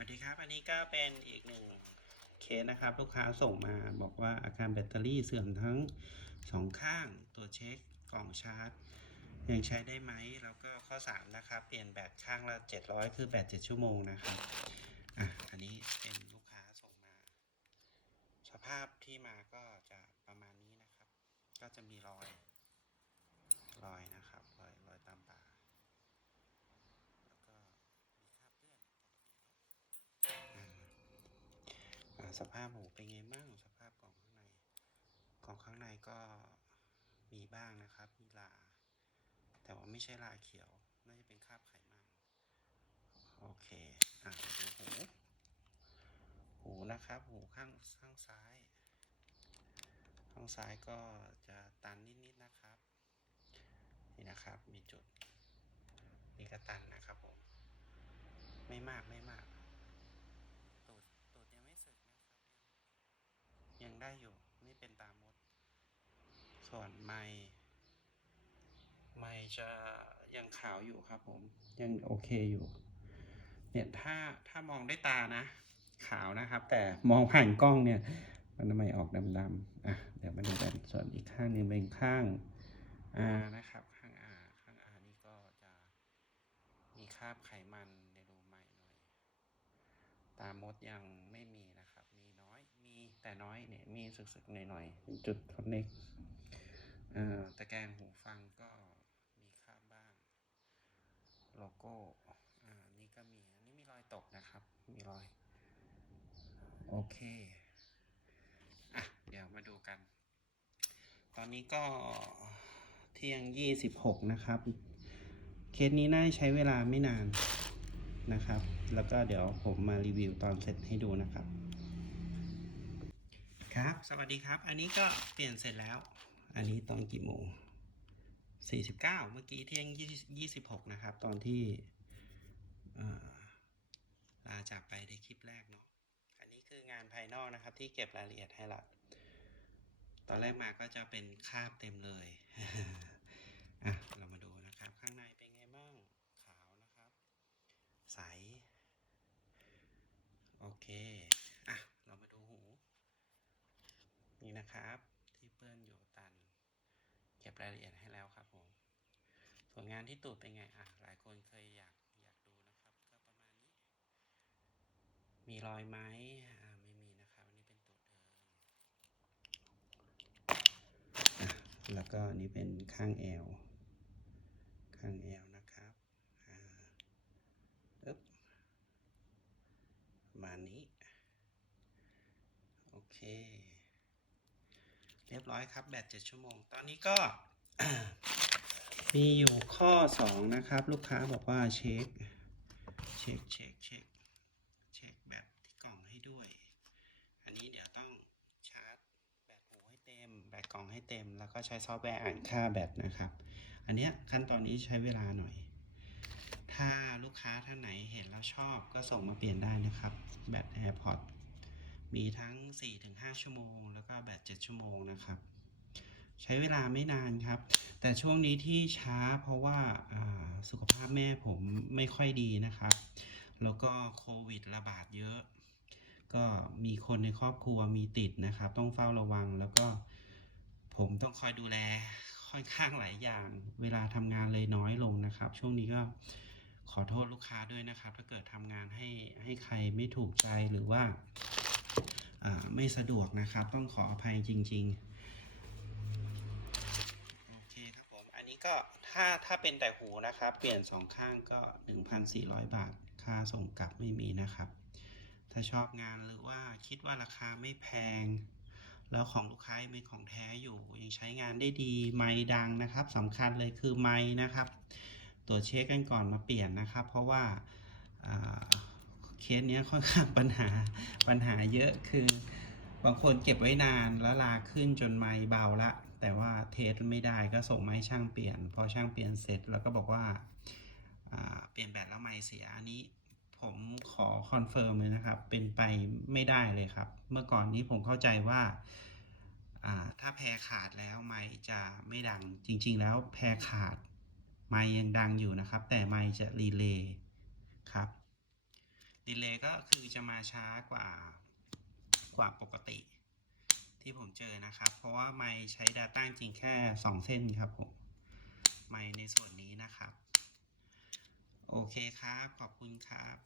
วัสดีครับ อันนี้ก็เป็นอีกหนึ่งเคสนะครับ ลูกค้าส่งมาบอกว่าอาการแบตเตอรี่เสื่อมทั้งสองข้างตัวเช็คกล่องชาร์จ ยังใช้ได้ไหมแล้วก็ข้อ 3 นะครับ เปลี่ยนแบตข้างละ 700 คือแบต7ชั่วโมงนะครับอะอันนี้เป็นลูกค้าส่งมา สภาพที่มาก็จะประมาณนี้นะครับ ก็จะมีรอยรอยนะครับรอยรอยตามป่าแสภาพหูเป็นไงบ้างสภาพกล่องข้างในกล่องข้างในก็มีบ้างนะครับ มีลา แต่ว่าไม่ใช่ลาเขียว น่าจะเป็นคราบไขมันโอเคอ่าดูหู หูนะครับ หูข้างข้างซ้าย ข้างซ้ายก็จะตันนิดๆนะครับ นี่นะครับ มีจุดนี่ก็ตันนะครับผม ไม่มากไม่มาก ตูดตูดยังไม่สึกนะครับยังยัง ได้อยู่ นี่เป็นตามมด ส่วนไม้ไม้จะยังขาวอยู่ครับผม ยังโอเคอยู่ เนี่ยถ้าถ้ามองด้วยตานะ ขาวนะครับ แต่มองผ่านกล้องเนี่ย มันทำไมออกดำๆอะเดี๋ยวมาดูกันส่วนอีกข้างหนึงเป็นข้างอานะครับ ข้างอาข้างอานี่ก็จะมีคราบไขมันในรูใหม่หน่อย ตามดยังไม่มีนะครับ มีน้อยมี แต่น้อยเนี่ยมีสึกๆหน่อยๆเป็นจุดคอนเน็กตะแกรงหูฟังก็มีคราบบ้าง โลโก้อ่านี่ก็มีอันนี้มีรอยตกนะครับ มีรอย โอเคอะเดี๋ยวมาดูกัน ตอนนี้ก็เที่ยงยี่สิบหกนะครับ เคสนี้น่าใช้เวลาไม่นานนะครับ แล้วก็เดี๋ยวผมมารีวิวตอนเสร็จให้ดูนะครับ ครับ สวัสดีครับ อันนี้ก็เปลี่ยนเสร็จแล้ว อันนี้ตอนกี่โมง49เมื่อกี้เที่ยง20 26นะครับ ตอนที่ลาจากไปในคลิปแรกเนาะ อันนี้คืองานภายนอกนะครับ ที่เก็บรายละเอียดให้ละตอนแรกมาก็จะเป็นคราบเต็มเลย อะ เรามาดูนะครับ ข้างในเป็นไงบ้าง ขาวนะครับ ใส โอเค อะ เรามาดูหู นะครับ ที่เปื้อนอยู่ตัน เก็บรายละเอียดให้แล้วครับผม ส่วนงานที่ตูดเป็นไงอะหลายคนเคยอยากอยากดูนะครับ ก็ประมาณนี้ มีรอยไหมอ่าไม่มีนะครับอันนี้เป็นตูดเดิมแล้วก็อันนี้เป็นข้างแอวข้างแอวนะครับอ่าอึ๊บประมาณนี้ โอเค เรียบร้อยครับแบต7ชั่วโมง ตอนนี้ก็มีอยู่ข้อ2นะครับ ลูกค้าบอกว่าเช็คเช็คเช็คเช็คเช็คแบตที่กล่องให้ด้วย อันนี้เดี๋ยวต้องชาร์จแบตหูให้เต็ม แบตกล่องให้เต็ม แล้วก็ใช้ซอฟต์แวร์อ่านค่าแบตนะครับ อันนี้ขั้นตอนนี้ใช้เวลาหน่อย ถ้าลูกค้าท่านไหนเห็นแล้วชอบก็ส่งมาเปลี่ยนได้นะครับ แบต AirPods มีทั้ง 4-5 ชั่วโมง แล้วก็แบต7ชั่วโมงนะครับ ใช้เวลาไม่นานครับ แต่ช่วงนี้ที่ช้าเพราะว่าสุขภาพแม่ผมไม่ค่อยดีนะครับ แล้วก็โควิดระบาดเยอะ ก็มีคนในครอบครัวมีติดนะครับ ต้องเฝ้าระวังแล้วก็ผมต้องคอยดูแลค่อนข้างหลายอย่าง เวลาทำงานเลยน้อยลงนะครับ ช่วงนี้ก็ขอโทษลูกค้าด้วยนะครับ ถ้าเกิดทำงานให้ให้ใครไม่ถูกใจหรือว่า ไม่สะดวกนะครับ ต้องขออภัยจริง ๆ โอเคครับผม อันนี้ก็ถ้าถ้าเป็นแต่หูนะครับ เปลี่ยนสองข้างก็ 1,400 บาท ค่าส่งกลับไม่มีนะครับ ถ้าชอบงานหรือว่าคิดว่าราคาไม่แพง แล้วของลูกค้าเป็นของแท้อยู่ยังใช้งานได้ดี ไม้ดังนะครับสำคัญเลยคือไม้นะครับตรวจเช็คกันก่อนมาเปลี่ยนนะครับ เพราะว่า เคสเนี้ยค่อนข้างปัญหาปัญหาเยอะคือบางคนเก็บไว้นานแล้วลาขึ้นจนไม้เบาละ แต่ว่าเทสไม่ได้ก็ส่งไม้ช่างเปลี่ยน พอช่างเปลี่ยนเสร็จแล้วก็บอกว่าเปลี่ยนแบตแล้วไม้เสียอันนี้ผมขอคอนเฟิร์มเลยนะครับ เป็นไปไม่ได้เลยครับ เมื่อก่อนนี้ผมเข้าใจว่าอ่าถ้าแพรขาดแล้วไม้จะไม่ดังจริง ๆ แล้วแพรขาดไม้ยังดังอยู่นะครับ แต่ไม้จะรีเลย์ครับ ดีเลย์ก็คือจะมาช้ากว่ากว่าปกติ ที่ผมเจอนะครับ เพราะว่าไม่ใช้ Data จริงแค่ 2 เส้นครับผมไม่ในส่วนนี้นะครับ โอเคครับ ขอบคุณครับ